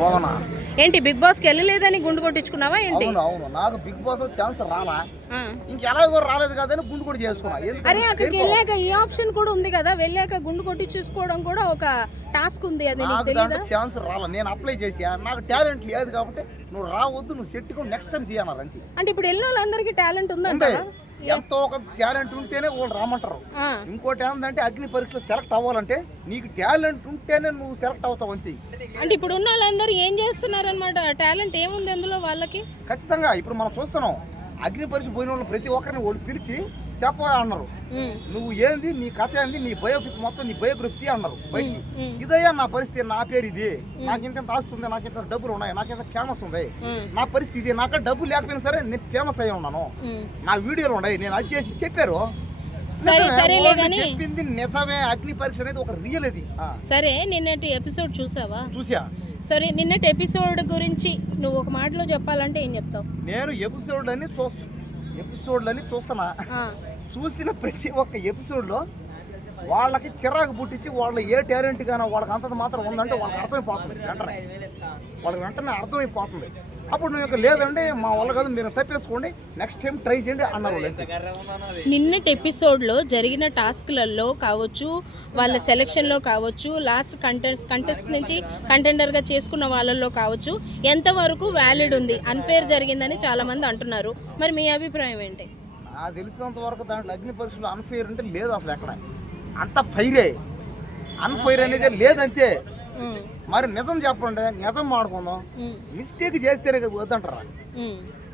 బాగున్నా. ఏంటి big boss కి వెళ్ళలేదని గుండు కొట్టించుకున్నావా ఏంటి? అవును నాకు బిగ్ బాస్ ఛాన్స్ రాలా, ఇంకెలాగో రాలేదు కదని గుండు కూడా చేసుకున్నా. అరే అక్కడికి వెళ్ళాక ఈ ఆప్షన్ కూడా ఉంది కదా, వెళ్ళాక గుండు కొట్టించేసుకోవడం కూడా ఒక టాస్క్ ఉంది, అది నీకు తెలియదా? ఛాన్స్ రాలా, నేను అప్లై చేసా, నాకు టాలెంట్ లేదు కాబట్టి నువ్వు రావద్దు, నువ్వు సెట్ నెక్స్ట్ టైం చేయాలి అంతే. అంటే ఇప్పుడు వెళ్ళిన వాళ్ళందరికీ టాలెంట్ ఉందంటే ఎంతో ఒక టాలెంట్ ఉంటేనే వాళ్ళు రామంటారు. ఇంకోటి ఏంటంటే అగ్ని పరీక్షలో సెలెక్ట్ అవ్వాలంటే నీకు టాలెంట్ ఉంటేనే నువ్వు సెలెక్ట్ అవుతావు అంతే. అంటే ఇప్పుడు ఉన్న వాళ్ళందరూ ఏం చేస్తున్నారు అనమాట, టాలెంట్ ఏముంది అందులో వాళ్ళకి? ఖచ్చితంగా ఇప్పుడు మనం చూస్తున్నాం, అగ్ని పరీక్ష పోయిన వాళ్ళు ప్రతి ఒక్కరిని వాళ్ళు పిలిచి చెప్ప అన్నారు, నువ్వు ఏంది నీ కథ ఏంది, నీ బయోపిక్ మొత్తం నీ బయోగ్రఫీ అన్నారు బయటికి. ఇదయ్యా నా పరిస్థితి, నా పేరు ఇది, నాకు ఇంత ఆస్తుంది, నాకు ఇంత డబ్బులు ఉన్నాయి, నాకు ఇంత ఫేమస్ ఉంది, నా పరిస్థితి, నాకు డబ్బులు లేకపోయినా సరే నేను ఫేమస్ అయ్యి ఉన్నాను, నా వీడియోలు ఉన్నాయి, నేను అది చేసి చెప్పారు. చెప్పింది నిజమే, అగ్ని పరీక్ష అనేది ఒక రియల్ ఇది. సరే నిన్నటి ఎపిసోడ్ చూసావా? చూసా. సరే నిన్నటి ఎపిసోడ్ గురించి నువ్వు ఒక మాటలో చెప్పాలంటే ఏం చెప్తావు? నేను ఎపిసోడ్లన్నీ చూస్తున్నా, చూసిన ప్రతి ఒక్క ఎపిసోడ్లో వాళ్ళకి చిరాకు పుట్టించి వాళ్ళ ఏ టాలెంట్ కానీ వాళ్ళకి అంత మాత్రం ఉందంటే వాళ్ళకి అర్థమైపోతుంది, వాళ్ళకి వెంటనే అర్థమైపోతుంది. అప్పుడు నేను లేదండి మా వల్ల కాదు, మీరు తప్పేసుకోండి, నెక్స్ట్ టైం ట్రై చేయండి అన్నారు. నిన్నటి ఎపిసోడ్లో జరిగిన టాస్క్లలో కావచ్చు, వాళ్ళ సెలక్షన్లో కావచ్చు, లాస్ట్ కంటెస్ట్ నుంచి కంటెండర్గా చేసుకున్న వాళ్ళల్లో కావచ్చు, ఎంతవరకు వ్యాలిడ్ ఉంది, అన్ఫేర్ జరిగిందని చాలామంది అంటున్నారు. మరి మీ అభిప్రాయం ఏంటి? నాకు తెలిసినంత వరకు దాంట్లో అగ్ని పరీక్షలు అన్ఫైర్ అంటే లేదు, అసలు ఎక్కడ అంత అన్ఫైర్ అనేది లేదంతే. మరి నిజం చెప్పండి, నిజం మాడుకుందాం, మిస్టేక్ చేస్తేనే వద్దంటారా?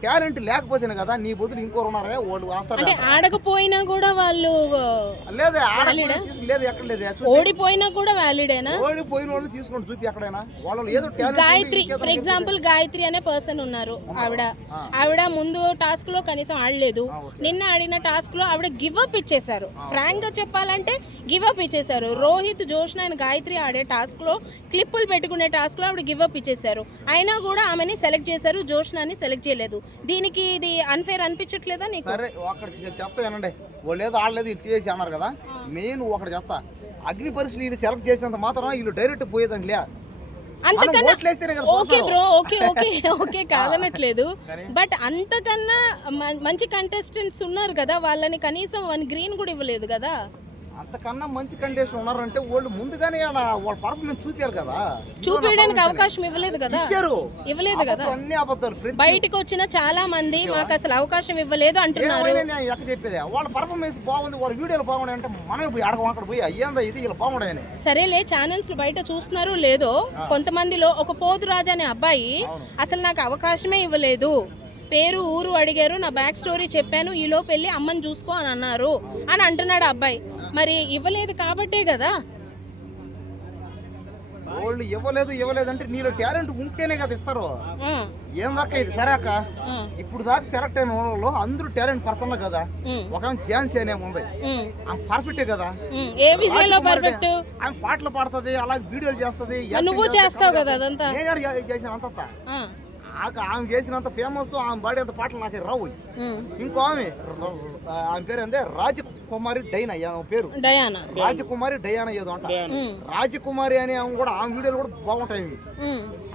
టాలెంట్ లేకపోతేనే కదా నీ బదులు ఇంకోరు ఉన్నారా వాళ్ళు వస్తారు. ఆడకపోయినా కూడా వాళ్ళు లేదు, లేదు ఎక్కడ లేదు, ఓడిపోయినా కూడా వ్యాలిడేనా? ఓడిపోయిన వాళ్ళు తీసుకొని చూపి ఎక్కడైనా వాళ్ళు ఏదో. గాయత్రి ఫర్ ఎగ్జాంపుల్, గాయత్రి అనే పర్సన్ ఉన్నారు, ఆవిడ ముందు టాస్క్ లో కనీసం ఆడలేదు, నిన్న ఆడిన టాస్క్ లో ఆవిడ గివ్ అప్ ఇచ్చేసారు. ఫ్రాంక్ గా చెప్పాలంటే గివ్ అప్ ఇచ్చేసారు. రోహిత్, జోష్న అండ్ గాయత్రి ఆడే టాస్క్ లో, క్లిప్పులు పెట్టుకునే టాస్క్ లో ఆవిడ గివ్ అప్ ఇచ్చేసారు. అయినా కూడా ఆమెని సెలెక్ట్ చేశారు, జోష్నాని సెలెక్ట్ చేయలేదు. దీనికి ఇది అన్ఫేర్ అనిపించట్లేదా నీకు? సరే ఒకటి చెప్తా ఏనండి, వాళ్ళు ఏదో ఆడలేదు ఇది తీసి అన్నారు కదా, మెయిన్ ఒకటి చెప్తా, అగ్ని పరీక్షలు వీళ్ళు సెలెక్ట్ చేసినంత మాత్రం వీళ్ళు డైరెక్ట్ పోయేదాన్ని లే. ఓకే బ్రో, ఓకే కాదనట్లేదు, బట్ అంతకన్నా మంచి కంటెస్టెంట్స్ ఉన్నారు కదా, వాళ్ళని కనీసం 1 గ్రీన్ కూడా ఇవ్వలేదు కదా. అంతకన్నా మంచి కండిషన్ ఉన్నారంటే వాళ్ళు ముందుగానే వాళ్ళ పర్ఫార్మెన్స్ చూపించారు కదా, చూపించడానికి అవకాశం ఇవ్వలేదు కదా. అన్ని అబద్ధాలు. బయటకు వచ్చిన చాలా మంది మాకు అసలు అవకాశం ఇవ్వలేదు అంటున్నారు. చెప్పేది వాళ్ళ పర్ఫార్మెన్స్ బాగుంది, వాళ్ళ వీడియోలు బాగున్నాయి అంటే మనమే పోయి అక్కడ పోయి అయ్యిందా ఇది ఇలా బాగున్నాయని. సరేలే, ఛానల్స్ బయట చూస్తున్నారు లేదో, కొంతమందిలో ఒక పోతురాజు అనే అబ్బాయి అసలు నాకు అవకాశమే ఇవ్వలేదు, పేరు ఊరు అడిగారు, నా బ్యాక్ స్టోరీ చెప్పాను, ఈలోపు వెళ్ళి అమ్మని చూసుకో అని అన్నారు అని అంటున్నాడు అబ్బాయి. మరి ఇవ్వలేదు కాబట్టే కదా. వాళ్ళు ఇవ్వలేదు అంటే నీలో టాలెంట్ ఉంటేనే కదా ఇస్తారు. ఏం దాకా ఇది సరే అక్క, ఇప్పుడు దాకా సెలెక్ట్ అయిన వాళ్ళు అందరూ టాలెంట్ పర్సన్ కదా, ఒక ఛాన్స్ అనేమి ఉంది, ఆమె పర్ఫెక్టే కదా. ఏ విషయంలో పర్ఫెక్ట్? ఆమె పాటలు పాడుతుంది, అలాగే వీడియోలు చేస్తుంది, నువ్వు చేస్తావు కదా అదంతా. నేను చేసిన అంత ఆమె చేసినంత ఫేమస్, ఆమె పాడే అంత పాటలు నాకు రావు. ఇంకో ఆమె పేరు అంటే రాజకుమారి డైనా, పేరు రాజకుమారి డయానా ఏదో అంట, రాజకుమారి అని ఆమె కూడా, ఆమె వీడియోలు కూడా బాగుంటాయి,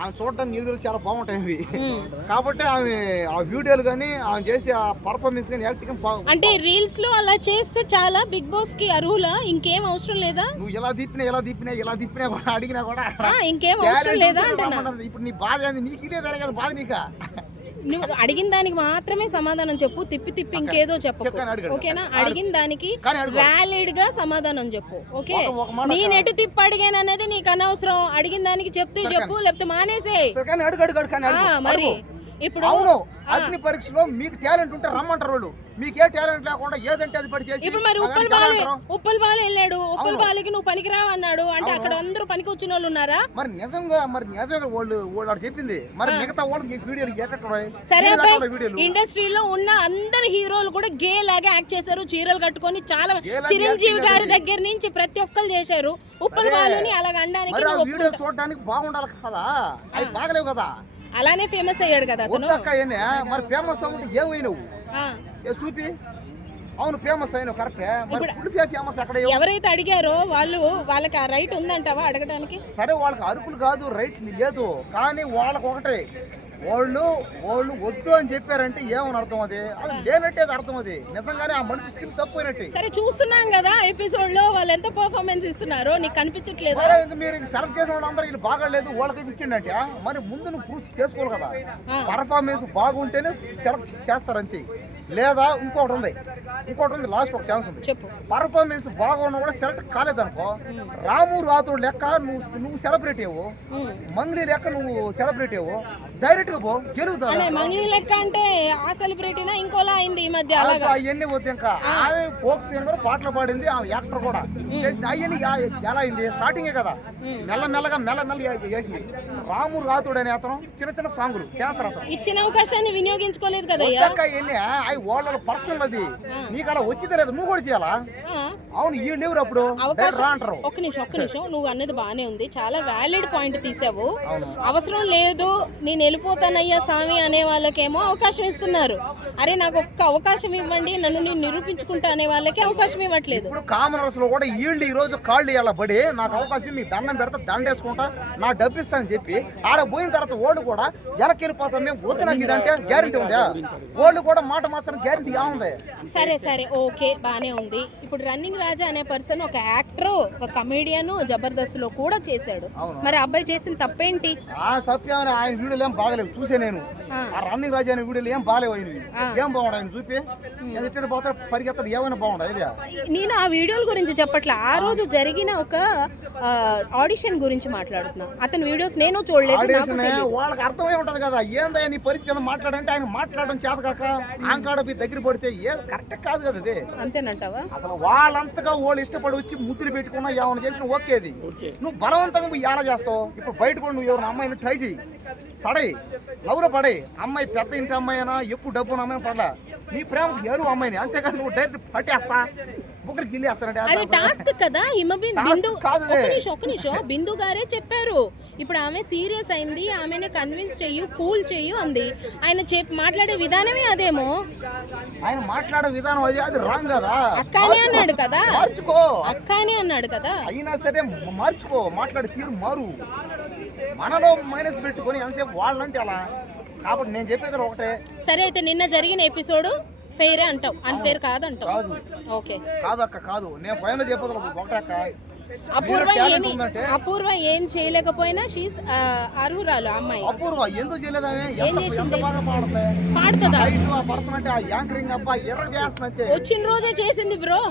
ఆమె చూడడానికి వీడియోలు చాలా బాగుంటాయి. కాబట్టి ఆమె ఆ వీడియోలు కానీ ఆమె చేసి ఆ పర్ఫార్మెన్స్ కానీ యాక్టింగ్ అంటే రీల్స్ లో అలా చేస్తే చాలా బిగ్ బాస్ కి అర్హులా? ఇంకేం అవసరం లేదా? నువ్వు ఎలా దిప్పినా కూడా అడిగినా కూడా ఇంకేం అవసరం లేదా అంటున్నా. ఇప్పుడు నీ బాధ ఏంది? నీకు ఇదే కదా బాధ. నీకా నువ్వు అడిగిన దానికి మాత్రమే సమాధానం చెప్పు, తిప్పి ఇంకేదో చెప్పు, ఓకేనా? అడిగిన దానికి వ్యాలిడ్ గా సమాధానం చెప్పు, ఓకే? నేనెటు తిప్పి అడిగాను అనేది నీకు అనవసరం, అడిగిన దానికి చెప్తూ చెప్పు, లేకపోతే మానేసే. మరి ఇప్పుడు అగ్ని పరీక్షలో మీకు టాలెంట్ ఉంటే రమ్మంటారు వాళ్ళు, మీకే టాలెంట్ లేకుండా ఏదంటే అది పడి చేసి. ఇప్పుడు మరి ఉప్పల్ బాలు వెళ్ళాడు, ఉప్పల్ బాలుకి నువ్వు పనికిరావు అన్నాడు అంటే అక్కడ అందరూ పనికి వచ్చిన వాళ్ళు ఉన్నారా? మరి నిజంగా వాళ్ళు చెప్పింది, మరి మిగతా వాళ్ళకి వీడియోలు సరే ఇండస్ట్రీలో ఉన్న అందరు హీరోలు కూడా గే లాగా యాక్ట్ చేశారు, చీరలు కట్టుకొని, చాలా చిరంజీవి గారి దగ్గర నుంచి ప్రతి ఒక్కరు చేశారు. ఉప్పల్ బాలుని అలాగ అనడానికి చూడడానికి బాగుండాలి కదా, అవి బాగలేవు కదా. అలానే ఫేమస్ అయ్యాడు కదా అతను. మరి ఫేమస్ అవ్వంటే ఏమైనావు చూపి అవును ఫేమస్ అయిన కరెక్టే, మరి ఫుల్ ఫేమస్ ఎక్కడ? ఎవరైతే అడిగారో వాళ్ళకి ఆ రైట్ ఉందంటావా అడగడానికి? సరే వాళ్ళకి అరుకులు కాదు, రైట్ లేదు, కానీ వాళ్ళకి ఒకటే, వాళ్ళు వద్దు అని చెప్పారంటే ఏమని అర్థం? అది లేనట్టే అర్థం. అది నిజంగానే ఆ మనిషి స్కిల్ తక్కువైనట్టే. సరే చూస్తున్నాం కదా ఎపిసోడ్ లో వాళ్ళు ఎంత పర్ఫార్మెన్స్ ఇస్తున్నారో నీకు కనిపించట్లేదు? మీరు సెలెక్ట్ చేసిన వాళ్ళందరూ వీళ్ళు బాగాలేదు వాళ్ళకి ఇచ్చిండంటే మరి ముందు నువ్వు ప్రూఫ్ చేసుకోవాలి కదా. పర్ఫార్మెన్స్ బాగుంటేనే సెలెక్ట్ చేస్తారంతే, లేదా ఇంకొకటి ఉంది లాస్ట్ ఒక ఛాన్స్ ఉంది. పర్ఫార్మెన్స్ బాగున్నా కూడా సెలెక్ట్ కాలేదనుకో, రాము రాతుడు లెక్క నువ్వు సెలబ్రిటీ అవ్వు, మంగ్లీ లెక్క నువ్వు సెలబ్రిటీ అవ్వు, డైరెక్ట్ గా పో గెలుగుతావు. మంగ్లీ లెక్క అంటే ఆ సెలబ్రిటీనా ఇంకోలా అయింది ఈ మధ్య? అవన్నీ వద్దు. ఇంకా ఆమె ఫోక్ సింగర్, పాటలు పాడింది, ఆమె యాక్టర్ కూడా చేసింది. అవన్నీ ఎలా అయింది? స్టార్టింగే కదా, మెల్లమెల్లగా చేసింది. రాము రాతుడు అనే అతను చిన్న సాంగులు క్యాన్సర్ అతను ఇచ్చిన అవకాశాన్ని వినియోగించుకోలేదు కదా. వాళ్ళ పర్సనల్ అది, నీకు అలా వచ్చి తెలియదు, నువ్వు కూడా చేయాలా? అవును ఈ లేవు అప్పుడు అంటారు. ఒక్క నిమిషం నువ్వు అన్నది బానే ఉంది, చాలా వ్యాలిడ్ పాయింట్ తీసావు. అవసరం లేదు నేను వెళ్ళిపోతానయ్యా స్వామి అనే వాళ్ళకేమో అవకాశం ఇస్తున్నారు. అరే నాకు ఒక్క అవకాశం ఇవ్వండి, నన్ను నేను నిరూపించుకుంటా అనే వాళ్ళకి అవకాశం ఇవ్వట్లేదు. ఇప్పుడు కామనర్స్ లో కూడా వీళ్ళు ఈ రోజు కాళ్ళు ఇలా పడి నాకు అవకాశం, మీ దండం పెడతా, దండేసుకుంటా, నా డబ్బు ఇస్తానని చెప్పి ఆడ పోయిన తర్వాత వాళ్ళు కూడా వెనక్కి వెళ్ళిపోతాం, మేము వద్దు నాకు ఇదంటే గ్యారెంటీ ఉందా? వాళ్ళు కూడా మాట మాత్రం గ్యారెంటీ ఏముంది? సరే ఓకే బానే ఉంది. ఇప్పుడు రన్నింగ్ రాజా అనే పర్సన్ ఒక యాక్టర్, ఒక కమేడియన్, జబర్దస్త్ లో కూడా చేశాడు. మరి అబ్బాయి చేసిన తప్పేంటి? సత్యం ఆయన వీడియోలు ఏం బాగలేవు చూసే నేను. ఆ రన్నింగ్ రాజా అనే వీడియోలు ఏం బాగలేవు, ఏం బాగుండు ఆయన చూపి ఎక్కడ పోతాడు పరిగెత్తాడు, ఏమైనా బాగుండు. ఇది నేను ఆ వీడియోల గురించి చెప్పట్లా, ఆ రోజు జరిగిన ఒక ఆడిషన్ గురించి మాట్లాడుతున్నా. అతని వీడియోస్ నేను చూడలేదు. వాళ్ళకి అర్థమై ఉంటది కదా, ఏందా నీ పరిస్థితి మాట్లాడంటే ఆయన మాట్లాడడం చేత కాక ఆంకాడ దగ్గర పడితే కరెక్ట్ కాదు కదా. అది అంతేనంటావా? అసలు వాళ్ళంతగా వాళ్ళు ఇష్టపడి వచ్చి ముద్దులు పెట్టుకున్నా ఏమైనా చేసిన ఓకేది, నువ్వు బలవంతంగా ఎలా చేస్తావు? ఇప్పుడు బయట కూడా నువ్వు ఎవరిని అమ్మాయిని ట్రై చేయి, పడై లవ్లో పడై, అమ్మాయి పెద్ద ఇంటి అమ్మాయి అయినా ఎక్కువ డబ్బు అమ్మాయిని పడలా, నీ ప్రేమకు ఎరువు అమ్మాయిని, అంతేకాదు నువ్వు డైరెక్ట్ పట్టేస్తా ఒకరికి గిల్లి వేస్తానంటే అది టాస్క్ కదా. ఒక్క నిమిషం బిందు గారే చెప్పారు, ఇప్పుడు ఆమె సీరియస్ అయింది, ఆమెనే కన్విన్స్ చెయ్యు, కూల్ చెయ్యు అంది. ఆయన మాట్లాడే విధానమే అదేమో. ఆయన మాట్లాడే విధానం అది రాంగ్ కదా. అక్కనే అన్నాడు కదా, మార్చుకో. అక్కనే అన్నాడు కదా, అయినా సరే మార్చుకో, మాట్లాడే తీరు మారు. మనలో మైనస్ పెట్టుకొని ఎంతసేపు వాళ్ళంటే అలా. కాబట్టి నేను చెప్పేది ఒకటే. సరే అయితే నిన్న జరిగిన ఎపిసోడ్ ఫెయిరే అంటావు, అన్ఫేర్ కాదంటావు? కాదు. ఓకే కాదక్క కాదు, నేను ఫైనల్ చెప్పదు ఒకటే అక్క. అపూర్వ ఏం చేయలేకపోయినా షీస్ అర్హురాలు అమ్మాయి. అపూర్వ ఎందుకు చేయలేదామే? ఏం చేసింది? పాడుతుందా? పర్సన్ అంటే యాంకరింగ్ అబ్బా ఎర్ర చేస్తున్నట్టే వచ్చిన రోజే చేసింది బ్రో.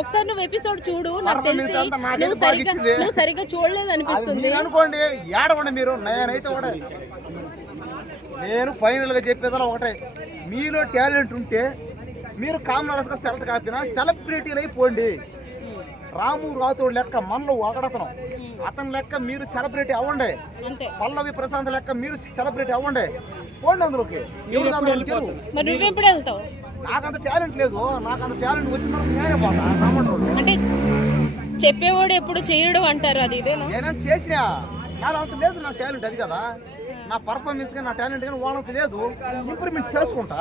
ఒకసారి నువ్వు ఎపిసోడ్ చూడు, నాకు తెలిసి నువ్వు సరిగ్గా చూడలేదు అనిపిస్తుంది. అనుకోండి ఏడవండి మీరు. నేనైతే కూడా నేను ఫైనల్ గా చెప్పేదా ఒకటే, మీలో టాలెంట్ ఉంటే మీరు కామనర్స్ గా సెలెక్ట్ కాకపోయినా సెలబ్రిటీలు అయిపోండి. రాము రాతుడు లెక్క మనలో ఒకడతను, అతని లెక్క మీరు సెలబ్రిటీ అవ్వండి. పల్లవి ప్రశాంత్ లెక్క మీరు సెలబ్రిటీ అవ్వండి, పోండి అందులోకి. నువ్వెప్పుడు వెళ్తావు? నాకంత టాలెంట్ లేదు, నాకంత టాలెంట్ వచ్చిన నేనే పోతా. అంటే చెప్పేవాడు ఎప్పుడు చేయడు అంటారు, అది ఇదేనా? నేనేం చేసినా నాకు అంత లేదు, నా టాలెంట్ అది కదా. నా పర్ఫార్మెన్స్ గా నా టాలెంట్ గా వాళ్ళకి లేదు, ఇంప్రూవ్మెంట్ చేసుకుంటా.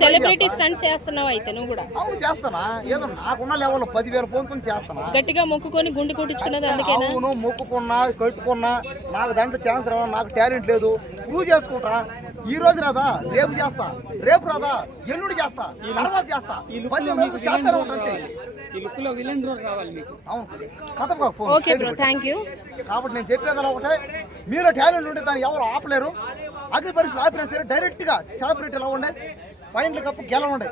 సెలబ్రిటీ స్టంట్స్ చేస్తున్నావు అయితే నువ్వు కూడా? అవును చేస్తానా, ఏదో నాకున్న లెవెల్లో 10,000 ఫోన్తో చేస్తానా. గట్టిగా మొక్కుకొని గుండు కొట్టించుకున్నది అందుకేనా? అవును మొక్కుకున్నా కట్టుకున్నా, నాకు దాంట్లో ఛాన్స్ రావా, నాకు టాలెంట్ లేదు, ప్రూవ్ చేసుకుంటా. ఈ రోజు రాదా రేపు చేస్తా, రేపు రాదా ఎల్లుండి చేస్తా, తర్వాత చేస్తా, 10 రోజులు చేస్తానే ఉంటుంది. కాబట్టి నేను చెప్పేది ఒకటే, మీలో టాలెంట్ ఉంటే దాన్ని ఎవరు ఆపలేరు. అగ్ని పరీక్షలు ఆపినా సరే డైరెక్ట్ గా సెలబ్రిటీలు అవ్వండి, ఫైనల్ కప్పు గెలవండి.